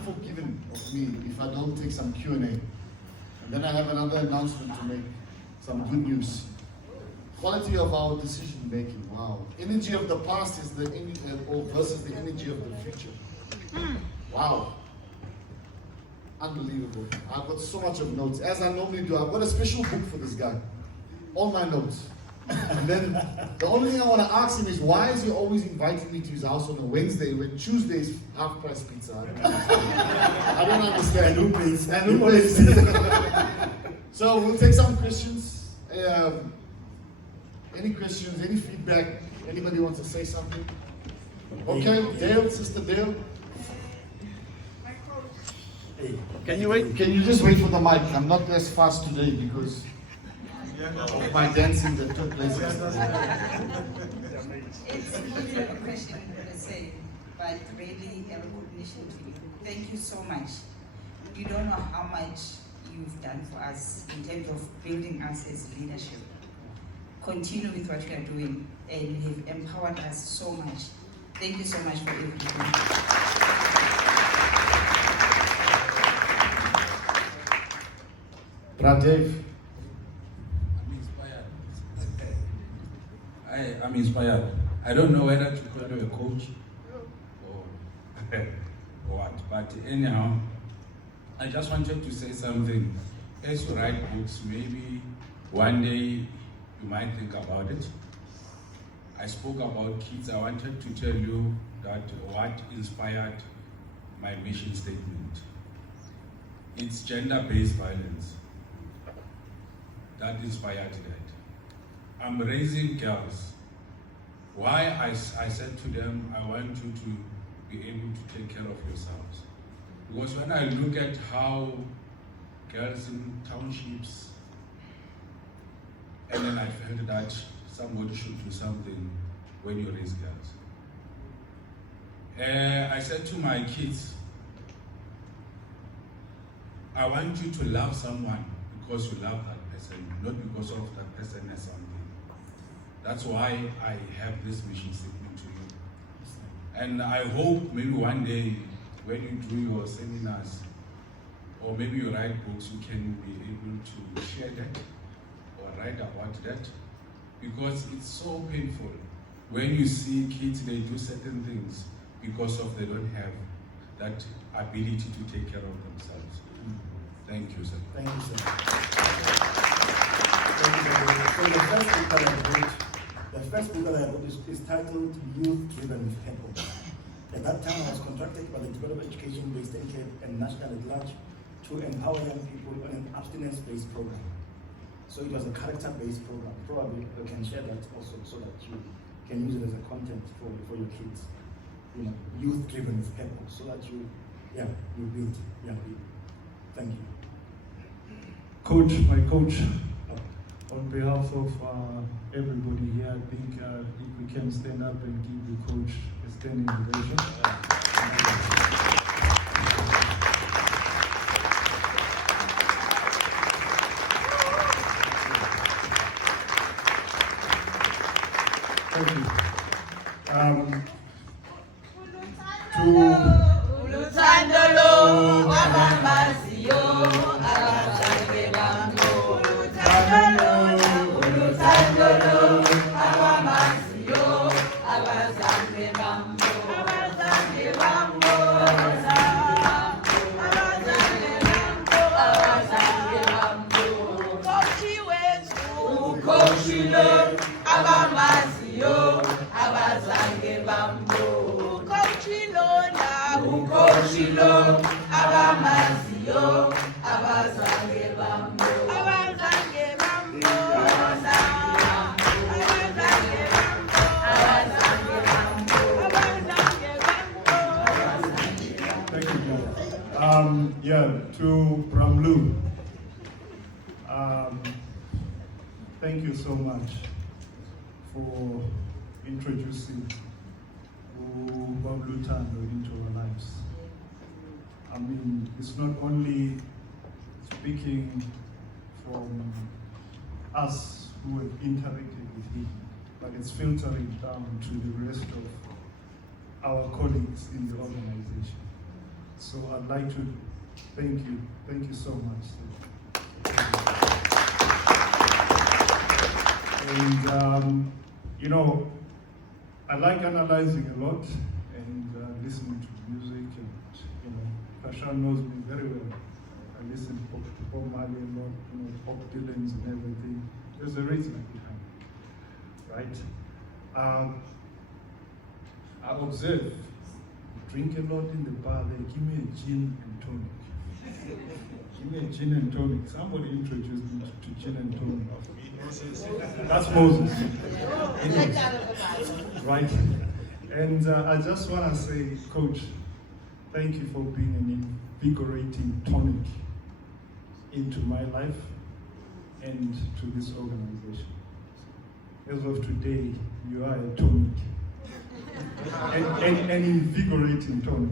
unforgiving of me if I don't take some Q&A. And then I have another announcement to make, some good news. Quality of our decision making, wow. Energy of the past is versus the energy of the future. Wow. Unbelievable. I've got so much of notes. As I normally do, I've got a special book for this guy. All my notes. And then the only thing I want to ask him is, why is he always inviting me to his house on a Wednesday when Tuesday is half-price pizza? I don't understand. And who pays? And who pays? So we'll take some questions. Any questions, any feedback? Anybody wants to say something? Okay, Dale, Sister Dale. Can you wait? Can you just wait for the mic? I'm not as fast today because of my dancing that took place yesterday. It's really a question per se, but really a recognition to you. Thank you so much. You don't know how much you've done for us in terms of building us as leadership. Continue with what you are doing, and you have empowered us so much. Thank you so much for everything. Pradev. I'm inspired. I don't know whether to call you a coach or what, but anyhow, I just wanted to say something. As you write books, maybe one day you might think about it. I spoke about kids. I wanted to tell you that what inspired my mission statement. It's gender-based violence that inspired that. I'm raising girls. Why I said to them, I want you to be able to take care of yourselves. Because when I look at how girls in townships, and then I felt that somebody should do something when you raise girls. I said to my kids, I want you to love someone because you love that person, not because of that person as something. That's why I have this mission statement to you. And I hope maybe one day when you do your seminars, or maybe you write books, you can be able to share that or write about that, because it's so painful when you see kids, they do certain things because of they don't have that ability to take care of themselves. Thank you, sir. Thank you, sir. Thank you, sir. So the first book that I wrote is titled Youth Driven with Purpose. At that time, I was contracted by the Development Education Based in Cape and National at Large to empower young people on an abstinence-based program. So it was a character-based program. Probably you can share that also so that you can use it as a content for your kids. You know, youth-driven with purpose, so that you build young people. Thank you. Coach, my coach, on behalf of everybody here, I think if we can stand up and give the coach a standing ovation. To Bramlu, thank you so much for introducing Bamlu Tando into our lives. I mean, it's not only speaking from us who have interacted with him, but it's filtering down to the rest of our colleagues in the organization. So I'd like to thank you so much. And I like analyzing a lot and listening to music, and Pasha knows me very well. I listen to Bob Marley a lot, Bob Dylan's and everything. There's a reason behind it, right? I observe, drink a lot in the bar, they give me a gin and tonic. Give me a gin and tonic. Somebody introduced me to gin and tonic. That's Moses. Right? And I just want to say, Coach, thank you for being an invigorating tonic into my life and to this organization. As of today, you are a tonic. An invigorating tonic.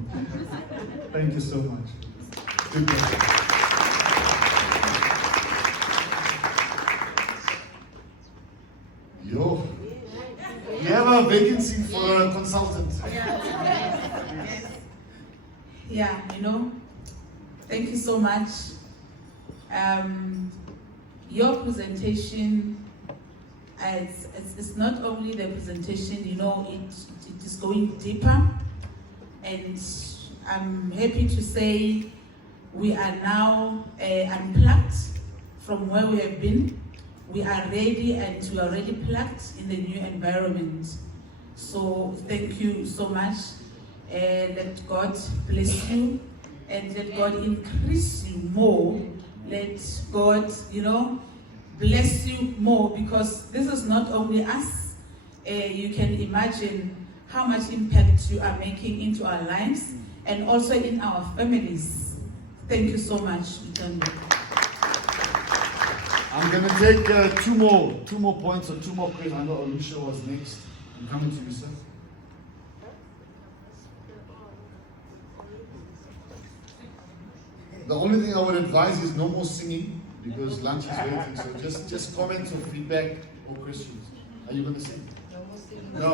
Thank you so much. Good luck. Yo, we have a vacancy for a consultant. Yeah, thank you so much. Your presentation, it's not only the presentation, it is going deeper. And I'm happy to say we are now unplugged from where we have been. We are ready and we are already plugged in the new environment. So thank you so much. Let God bless you and let God increase you more. Let God, bless you more, because this is not only us. You can imagine how much impact you are making into our lives and also in our families. Thank you so much. I'm gonna take two more points or two more questions. I know Alicia was next. I'm coming to you, sir. The only thing I would advise is no more singing because lunch is waiting. So just comments or feedback or questions. Are you gonna sing? No more singing. No.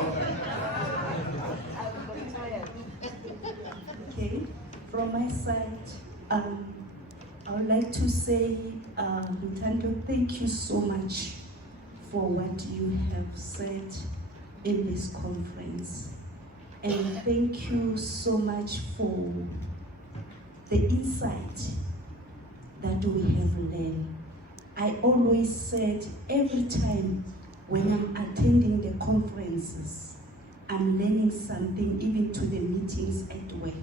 Okay, from my side, I would like to say, Ntando, thank you so much for what you have said in this conference. And thank you so much for the insight that we have learned. I always said every time when I'm attending the conferences, I'm learning something, even to the meetings at work.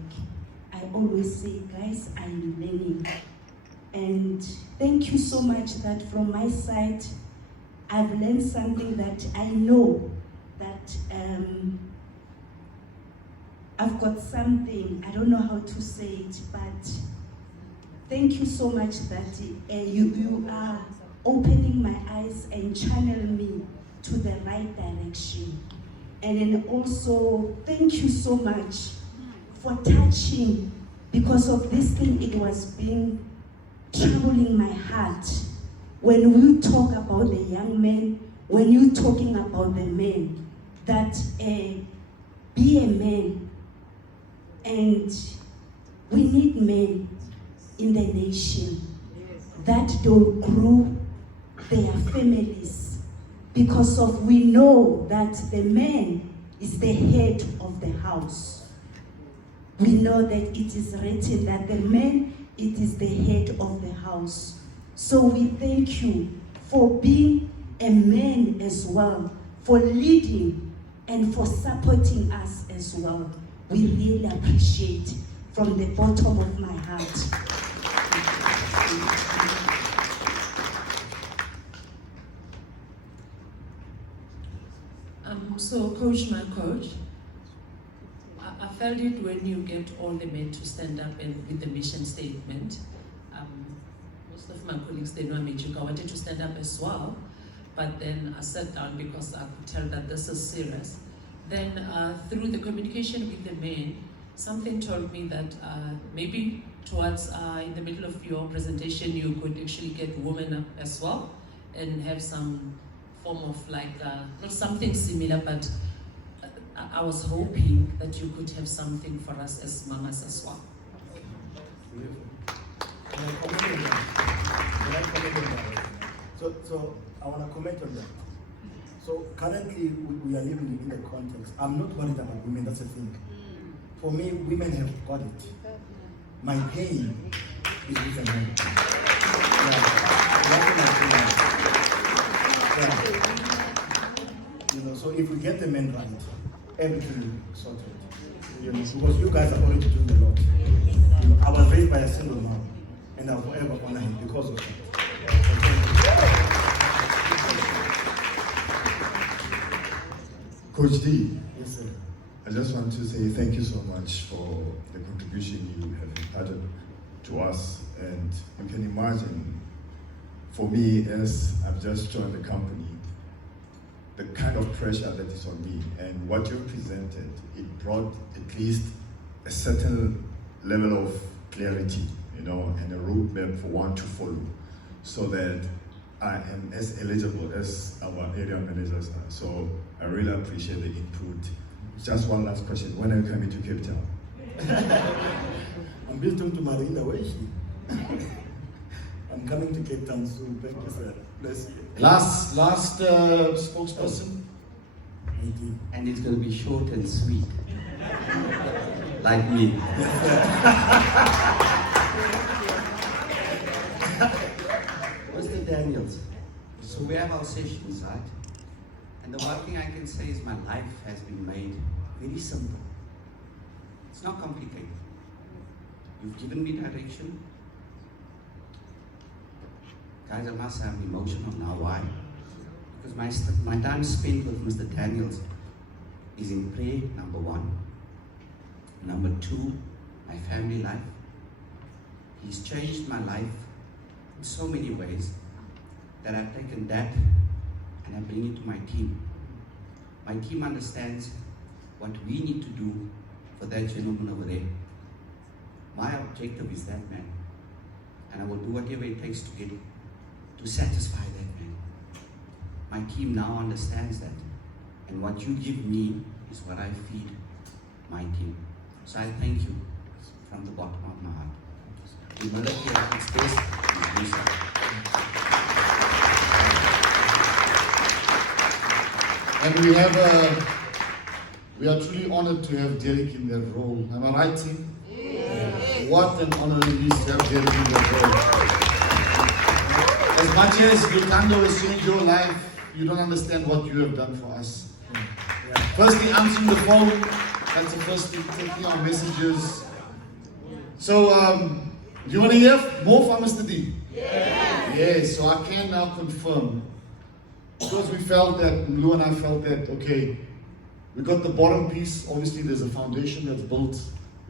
I always say, guys, I'm learning. And thank you so much that from my side, I've learned something that I know that I've got something, I don't know how to say it, but thank you so much that you are opening my eyes and channeling me to the right direction. And then also, thank you so much for touching, because of this thing, it was being troubling my heart. When we talk about the young men, when you're talking about the men, that be a man, and we need men in the nation that don't grow their families, because of we know that the man is the head of the house. We know that it is written that the man, it is the head of the house. So we thank you for being a man as well, for leading and for supporting us as well. We really appreciate from the bottom of my heart. So Coach, my coach, I felt it when you get all the men to stand up and with the mission statement. Most of my colleagues, they know I'm a Jew. I wanted to stand up as well, but then I sat down because I could tell that this is serious. Then through the communication with the men, something told me that maybe towards in the middle of your presentation, you could actually get women up as well and have some form of like, not something similar, but I was hoping that you could have something for us as mamas as well. So I want to comment on that. So currently we are living in the context. I'm not worried about women, that's the thing. For me, women have got it. My pain is with the men. You know, so if we get the men right, everything will be sorted. You know, because you guys are already doing a lot. You know, I was raised by a single mom, and I'll forever honor him because of that. Coach D, Yes, sir. I just want to say thank you so much for the contribution you have imparted to us. And you can imagine, for me, as I've just joined the company, the kind of pressure that is on me and what you presented, it brought at least a certain level of clarity, you know, and a roadmap for one to follow, so that I am as eligible as our area managers are. So I really appreciate the input. Just one last question: when are you coming to Cape Town? I'm built to Marinda, where is she? I'm coming to Cape Town soon. Thank you, sir. Bless you. Last spokesperson. Thank you. And it's going to be short and sweet. Like me. Mr. Daniels, so we have our sessions, right? And the one thing I can say is my life has been made very simple. It's not complicated. You've given me direction. Guys, I must say I'm emotional now. Why? Because my time spent with Mr. Daniels is in prayer, number one. Number two, my family life. He's changed my life in so many ways that I've taken that and I bring it to my team. My team understands what we need to do for that gentleman over there. My objective is that man, and I will do whatever it takes to satisfy that man. My team now understands that, and what you give me is what I feed my team. So I thank you from the bottom of my heart. Humility at its best is wisdom. And we are truly honored to have Derek in that role. Am I right, team? Yes. What an honor it is to have Derek in that role. As much as Lutando has changed your life, you don't understand what you have done for us. Firstly, answering the phone. That's the first thing, taking our messages. So, do you want to hear more from Mr. D? Yes, so I can now confirm. Because we felt that, Lou and I felt that, okay, we got the bottom piece. Obviously, there's a foundation that's built